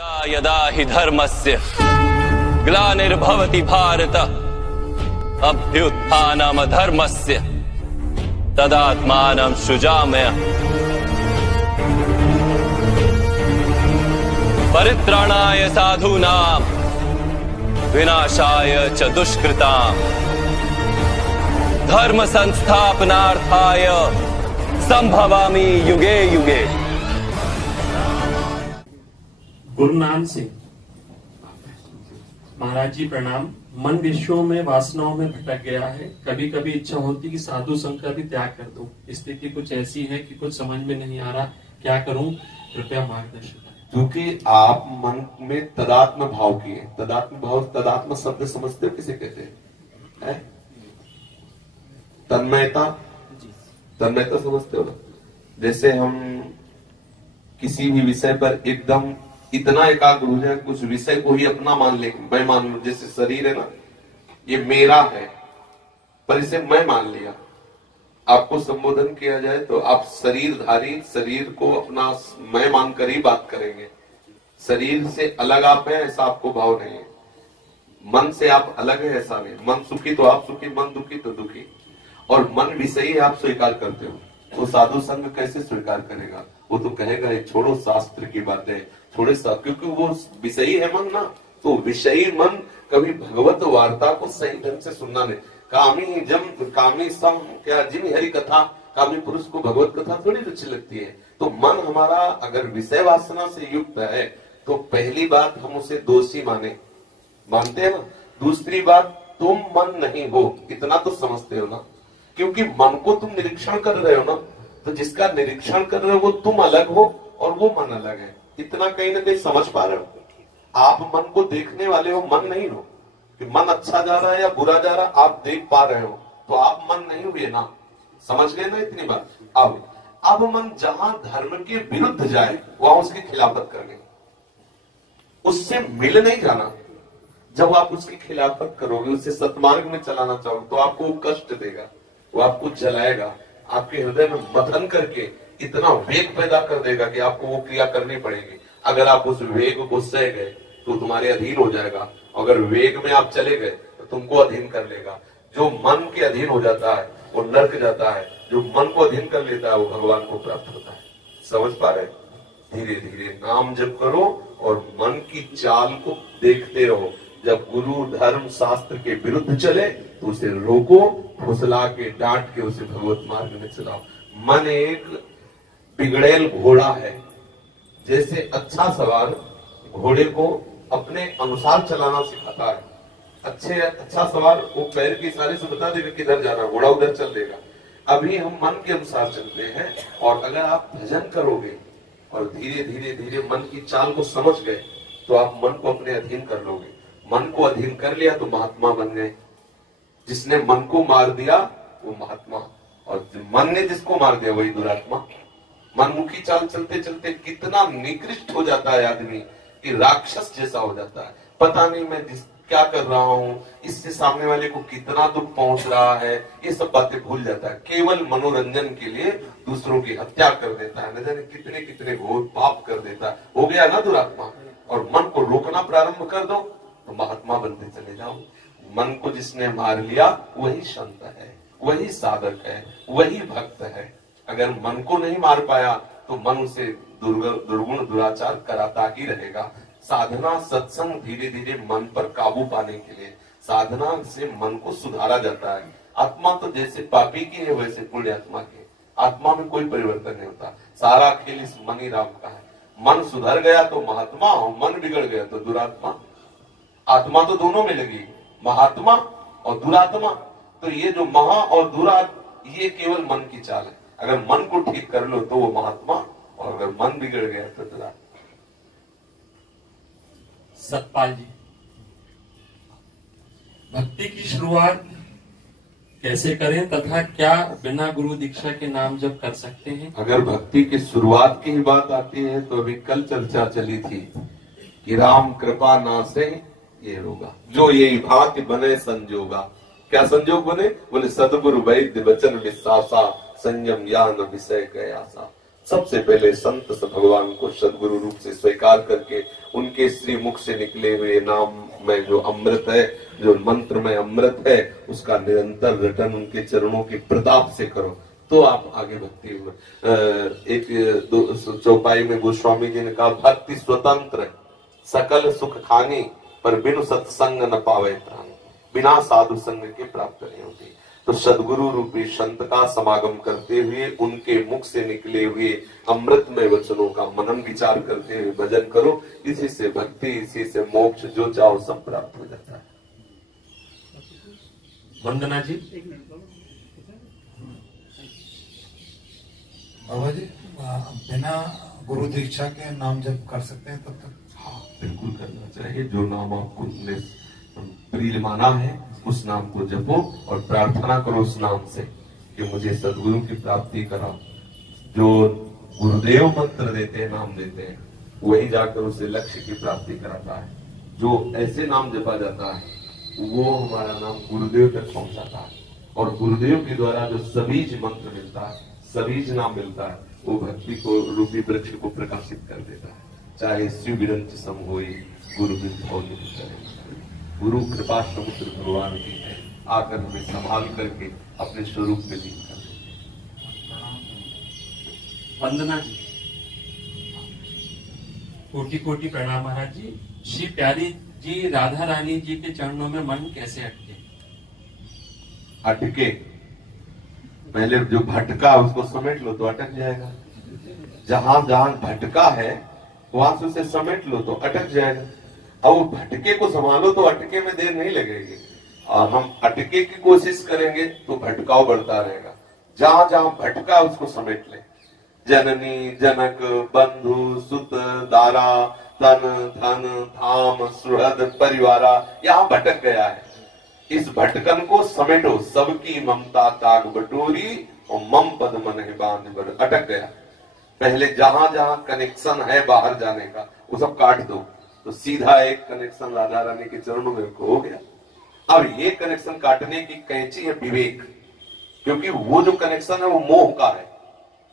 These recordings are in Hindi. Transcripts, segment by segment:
यदा यदा हि धर्मस्य ग्लानिर्भवति भारत अभ्युत्थानमधर्मस्य तदात्मानं सृजाम्यहम् परित्राणाय साधूनां विनाशाय च दुष्कृतां धर्म संस्थापनार्थाय संभवामि युगे युगे। गुरु नाम सिंह महाराज जी प्रणाम। मन विषयों में वासनाओं में भटक गया है। कभी कभी इच्छा होती कि साधु संग का भी त्याग कर दूं। स्थिति कुछ ऐसी है कि कुछ समझ में नहीं आ रहा, क्या करूं, कृपया मार्गदर्शन करें। क्योंकि आप मन में तदात्म भाव किए। तदात्म भाव, तदात्म शब्द समझते हो किसे कहते हैं? तन्मयता, तन्मयता समझते हो ना? जैसे हम किसी भी विषय पर एकदम इतना एकाग्र हो जाए, कुछ विषय को ही अपना मान ले, मैं मान लू। जैसे शरीर है ना, ये मेरा है, पर इसे मैं मान लिया। आपको संबोधन किया जाए तो आप शरीरधारी, शरीर को अपना मैं मानकर ही बात करेंगे। शरीर से अलग आप हैं ऐसा आपको भाव नहीं है। मन से आप अलग है ऐसा नहीं। मन सुखी तो आप सुखी, मन दुखी तो दुखी। और मन विषयी आप स्वीकार करते हो। वो साधु संग कैसे स्वीकार करेगा? वो तो कहेगा ये छोड़ो शास्त्र की बातें, छोड़े क्योंकि वो विषयी है मन ना। तो विषयी मन कभी भगवत वार्ता को सही ढंग से सुनना नहीं। कामी जम कामी सम क्या जिम हरि कथा, कामी पुरुष को भगवत कथा थोड़ी अच्छी लगती है। तो मन हमारा अगर विषय वासना से युक्त है तो पहली बात हम उसे दोषी मानते हैं ना। दूसरी बात, तुम मन नहीं हो, इतना तो समझते हो ना। क्योंकि मन को तुम निरीक्षण कर रहे हो ना, तो जिसका निरीक्षण कर रहे हो वो तुम अलग हो और वो मन अलग है। इतना कहीं ना कहीं समझ पा रहे हो? आप मन को देखने वाले हो, मन नहीं हो। कि मन अच्छा जा रहा है या बुरा जा रहा है आप देख पा रहे हो, तो आप मन नहीं हुए ना। समझ गए ना इतनी बात? अब मन जहां धर्म के विरुद्ध जाए वहां उसकी खिलाफत करनी, उससे मिल नहीं जाना। जब आप उसकी खिलाफत करोगे, उससे सत्मार्ग में चलाना चाहोगे, तो आपको वो कष्ट देगा, वो आपको जलाएगा, आपके हृदय में मथन करके इतना वेग पैदा कर देगा कि आपको वो क्रिया करनी पड़ेगी। अगर आप उस वेग को सह गए तो तुम्हारे अधीन हो जाएगा। अगर वेग में आप चले गए तो तुमको अधीन कर लेगा। जो मन के अधीन हो जाता है वो नर्क जाता है, जो मन को अधीन कर लेता है वो भगवान को प्राप्त होता है। समझ पा रहे? धीरे धीरे नाम जप करो और मन की चाल को देखते रहो। जब गुरु धर्म शास्त्र के विरुद्ध चले तो उसे रोको, फुसला के डांट के उसे भगवत मार्ग में चलाओ। मन एक बिगड़ेल घोड़ा है। जैसे अच्छा सवार घोड़े को अपने अनुसार चलाना सिखाता है। अच्छा सवार वो पैर के इशारे से बता देगा किधर जाना, घोड़ा उधर चल देगा। अभी हम मन के अनुसार चलते हैं। और अगर आप भजन करोगे और धीरे धीरे धीरे मन की चाल को समझ गए तो आप मन को अपने अधीन कर लोगे। मन को अधीन कर लिया तो महात्मा बन गए। जिसने मन को मार दिया वो महात्मा, और मन ने जिसको मार दिया वही दुरात्मा। मनमुखी चाल चलते चलते कितना निकृष्ट हो जाता है आदमी कि राक्षस जैसा हो जाता है। पता नहीं मैं क्या कर रहा हूँ, इससे सामने वाले को कितना दुख पहुंच रहा है, ये सब बातें भूल जाता है। केवल मनोरंजन के लिए दूसरों की हत्या कर देता है, न जाने कितने कितने घोर पाप कर देता है। हो गया ना दुरात्मा। और मन को रोकना प्रारंभ कर दो तो महात्मा बनते चले जाओ। मन को जिसने मार लिया वही संत है, वही साधक है, वही भक्त है। अगर मन को नहीं मार पाया तो मन उसे दुर्गुण दुराचार कराता ही रहेगा। साधना सत्संग धीरे धीरे मन पर काबू पाने के लिए, साधना से मन को सुधारा जाता है। आत्मा तो जैसे पापी की है वैसे पुण्य आत्मा की। आत्मा में कोई परिवर्तन नहीं होता। सारा खेल इस मन ही राम का है। मन सुधर गया तो महात्मा, और मन बिगड़ गया तो दुरात्मा। आत्मा तो दोनों में लगी, महात्मा और दुरात्मा। तो ये जो महा और दुरात्मा ये केवल मन की चाल है। अगर मन को ठीक कर लो तो वो महात्मा, और अगर मन बिगड़ गया तो दुरात्मा। सतपाल जी, भक्ति की शुरुआत कैसे करें तथा क्या बिना गुरु दीक्षा के नाम जप कर सकते हैं? अगर भक्ति की शुरुआत की ही बात आती है तो अभी कल चर्चा चली थी कि राम कृपा नासे ये रोगा, जो यही भांति बने संजोगा। क्या संजोग बने? बोले सदगुरु वैद्य वचन विश्वासा, संयम ज्ञान विषय कयासा। सबसे पहले संत भगवान को सदगुरु रूप से स्वीकार करके उनके श्री मुख से निकले हुए नाम में जो अमृत है, जो मंत्र में अमृत है, उसका निरंतर रटन उनके चरणों के प्रताप से करो तो आप आगे भक्ति हो। एक चौपाई में गोस्वामी जी ने कहा, भक्ति स्वतंत्र सकल सुख खानी, पर बिनु सत्संग न पावे प्राण, बिना साधु संग के प्राप्त नहीं होती। तो सदगुरु रूपी संत का समागम करते हुए उनके मुख से निकले हुए अमृतमय वचनों का मनन विचार करते हुए भजन करो। इसी से भक्ति, इसी से मोक्ष, जो चाहो सब प्राप्त हो जाता है। वंदना जी। बाबा जी, बिना गुरु दीक्षा के नाम जप कर सकते हैं तब तक? हाँ, बिल्कुल करना चाहिए। जो नाम आपको प्रिय माना है उस नाम को जपो और प्रार्थना करो उस नाम से कि मुझे सदगुरु की प्राप्ति कराओ। जो गुरुदेव मंत्र देते हैं, नाम देते हैं, वही जाकर उसे लक्ष्य की प्राप्ति कराता है। जो ऐसे नाम जपा जाता है वो हमारा नाम गुरुदेव तक पहुंचाता है, और गुरुदेव के द्वारा जो सबीज मंत्र मिलता है, सबीज नाम मिलता है, वो भक्ति को रूपी वृक्ष को प्रकाशित कर देता है। चाहे शिव विरंच सम होई गुरु गुरु कृपा समुद्र भगवान की है, आकर हमें संभाल करके अपने स्वरूप में लीन कर दे। वंदना जी। कोटि कोटि प्रणाम महाराज जी। श्री प्यारी जी राधा रानी जी के चरणों में मन कैसे अटके? अटके पहले जो भटका उसको समेट लो तो अटक जाएगा। जहां जहां भटका है वहां से उसे समेट लो तो अटक जाएगा। अब वो भटके को संभालो तो अटके में देर नहीं लगेगी, और हम अटके की कोशिश करेंगे तो भटकाव बढ़ता रहेगा। जहां जहां भटका उसको समेट ले। जननी जनक बंधु सुत दारा तन धन धाम सुहृद परिवारा, यहां भटक गया है। इस भटकन को समेटो। सबकी ममता ताग बटोरी और मम पद मन है बांध बर, अटक गया। पहले जहां जहां कनेक्शन है बाहर जाने का वो सब काट दो, तो सीधा एक कनेक्शन राधा रानी के चरणों में हो गया। अब ये कनेक्शन काटने की कैंची है विवेक, क्योंकि वो जो कनेक्शन है वो मोह का है।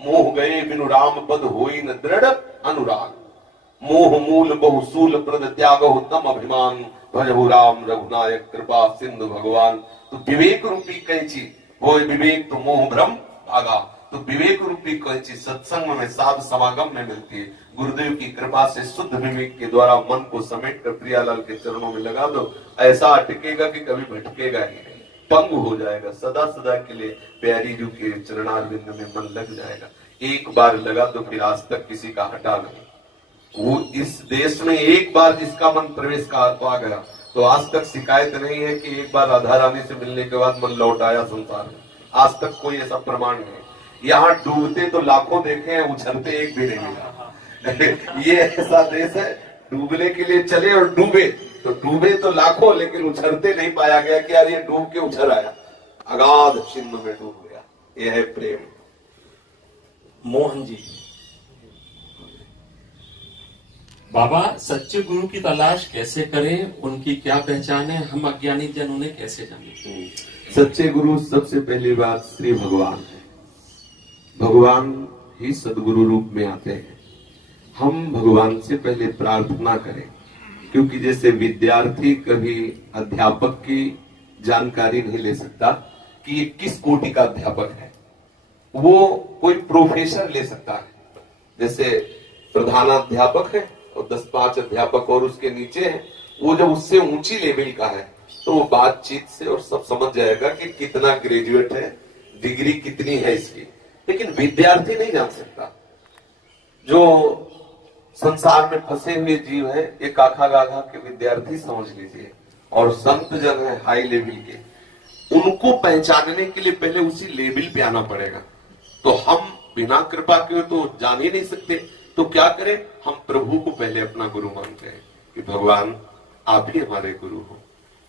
मोह गए बिनु राम पद होई न दृढ़ अनुराग, मोह मूल बहुसूल प्रद त्याग तम अभिमान, भजहु राम रघुनायक कृपा सिंधु भगवान। तो विवेक रूपी कैंची, वो विवेक तो मोह भ्रम भागा। तो विवेक रूपी कैंची सत्संग में साध समागम में मिलती है। गुरुदेव की कृपा से शुद्ध विवेक के द्वारा मन को समेट कर प्रियालाल के चरणों में लगा दो। ऐसा अटकेगा कि कभी भटकेगा ही नहीं, पंग हो जाएगा। सदा सदा के लिए प्यारी जी के चरणारविंद में मन लग जाएगा। एक बार लगा तो फिर आज तक किसी का हटा नहीं। वो इस देश में एक बार जिसका मन प्रवेश का पा गया तो आज तक शिकायत नहीं है कि एक बार राधा रानी से मिलने के बाद मन लौट आया संसार में। आज तक कोई ऐसा प्रमाण नहीं। यहाँ डूबते तो लाखों देखे हैं, उछलते एक भी नहीं मिला। ये ऐसा देश है, डूबने के लिए चले और डूबे तो लाखों, लेकिन उछलते नहीं पाया गया कि यार ये डूब के उछल आया। अगाध सिंधु में डूब गया। यह है प्रेम। मोहन जी। बाबा, सच्चे गुरु की तलाश कैसे करें? उनकी क्या पहचान है? हम अज्ञानी जन उन्हें कैसे जाने? सच्चे गुरु सबसे पहली बात श्री भगवान है। भगवान ही सदगुरु रूप में आते हैं। हम भगवान से पहले प्रार्थना करें, क्योंकि जैसे विद्यार्थी कभी अध्यापक की जानकारी नहीं ले सकता कि ये किस कोटि का अध्यापक है, वो कोई प्रोफेसर ले सकता है। जैसे प्रधानाध्यापक है और 10-5 अध्यापक और उसके नीचे है, वो जब उससे ऊंची लेवल का है तो वो बातचीत से और सब समझ जाएगा कि कितना ग्रेजुएट है, डिग्री कितनी है इसकी। लेकिन विद्यार्थी नहीं जान सकता। जो संसार में फंसे हुए जीव है, ये काखा गाघा के विद्यार्थी समझ लीजिए, और संत जन है हाई लेवल के, उनको पहचानने के लिए पहले उसी लेवल पे आना पड़ेगा। तो हम बिना कृपा के तो जान ही नहीं सकते। तो क्या करें? हम प्रभु को पहले अपना गुरु मानते हैं कि भगवान आप ही हमारे गुरु हो।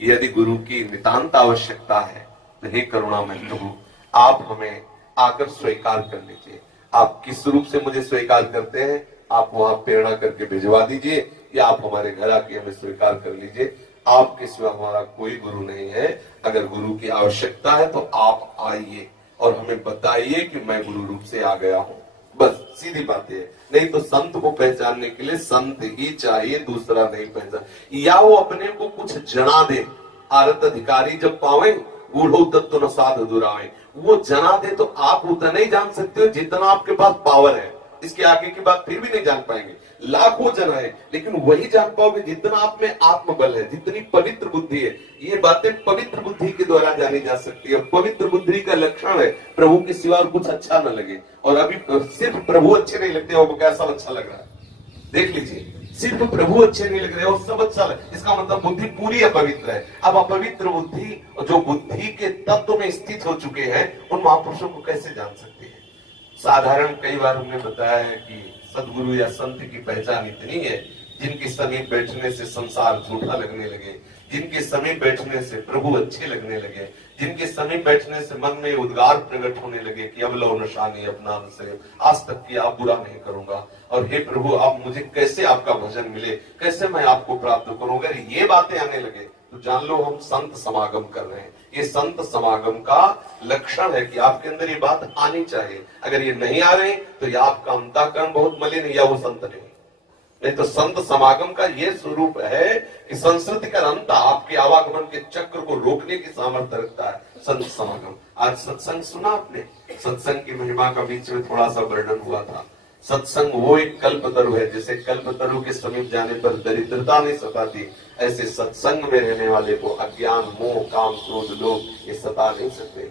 यदि गुरु की नितांत आवश्यकता है तो हे करुणामय प्रभु, आप हमें आकर स्वीकार कर लीजिए। आप किस रूप से मुझे स्वीकार करते हैं, आप वहां प्रेरणा करके भिजवा दीजिए, या आप हमारे घर आके हमें स्वीकार कर लीजिए। आपके सिवा हमारा कोई गुरु नहीं है। अगर गुरु की आवश्यकता है तो आप आइए और हमें बताइए कि मैं गुरु रूप से आ गया हूं। बस सीधी बात है। नहीं तो संत को पहचानने के लिए संत ही चाहिए, दूसरा नहीं पहचान। या वो अपने को कुछ जना दे, आरत अधिकारी जब पावे गूढ़ो तत्व न साध दुरावे, वो जना दे तो आप उतना ही जान सकते हो जितना आपके पास पावर है। इसके आगे की बात फिर भी नहीं जान पाएंगे। लाखों जन है लेकिन वही जान पाओगे जितना आप में आत्मबल है, जितनी पवित्र बुद्धि है। ये बातें पवित्र बुद्धि के द्वारा जानी जा सकती है। पवित्र बुद्धि का लक्षण है प्रभु के सिवा और कुछ अच्छा न लगे। और अभी सिर्फ प्रभु अच्छे नहीं लगते और कैसा अच्छा लग रहा है देख लीजिए। सिर्फ प्रभु अच्छे नहीं लग रहे और सब अच्छा लग, इसका मतलब बुद्धि पूरी अपवित्र है। अब अपवित्र बुद्धि जो बुद्धि के तत्व में स्थित हो चुके हैं उन महापुरुषों को कैसे जान सकते हैं। साधारण कई बार हमने बताया है कि सदगुरु या संत की पहचान इतनी है जिनके समीप बैठने से संसार झूठा लगने लगे, जिनके समीप बैठने से प्रभु अच्छे लगने लगे, जिनके समीप बैठने से मन में उद्गार प्रकट होने लगे कि अब लो नशानी अपना से आज तक की आप बुरा नहीं करूंगा और हे प्रभु आप मुझे कैसे आपका भजन मिले, कैसे मैं आपको प्राप्त करूंगा। ये बातें आने लगे तो जान लो हम संत समागम कर रहे हैं। ये संत समागम का लक्षण है कि आपके अंदर ये बात आनी चाहिए। अगर ये नहीं आ रही तो या आपका अंतःकरण बहुत मलिन है या वो संत नहीं तो संत समागम का ये स्वरूप है कि संस्कृति का अंत आपके आवागमन के चक्र को रोकने की सामर्थ्य रखता है संत समागम। आज सत्संग सुना आपने, सत्संग की महिमा का बीच में थोड़ा सा वर्णन हुआ था। सत्संग वो एक कल्पतरु है, जैसे कल्पतरु के समीप जाने पर दरिद्रता नहीं सताती, ऐसे सत्संग में रहने वाले को अज्ञान मोह काम क्रोध लोभ ये सता नहीं सकते।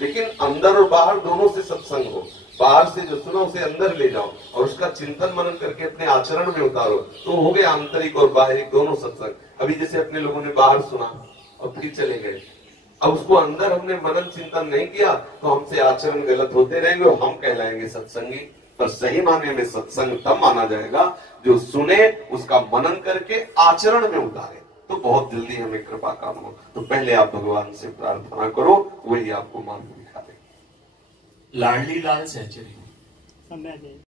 लेकिन अंदर और बाहर दोनों से सत्संग हो। बाहर से जो सुना उसे अंदर ले जाओ और उसका चिंतन मनन करके अपने आचरण में उतारो तो हो गया आंतरिक और बाहरिक दोनों सत्संग। अभी जैसे अपने लोगों ने बाहर सुना और फिर चले गए, अब उसको अंदर हमने मनन चिंतन नहीं किया तो हमसे आचरण गलत होते रहेंगे और हम कहलाएंगे सत्संगी। पर सही माने में सत्संग तब माना जाएगा जो सुने उसका मनन करके आचरण में उतारे, तो बहुत जल्दी हमें कृपा काम हो। तो पहले आप भगवान से प्रार्थना करो, वही आपको मार्ग दिखा दे। लाडली लाल सहचरी।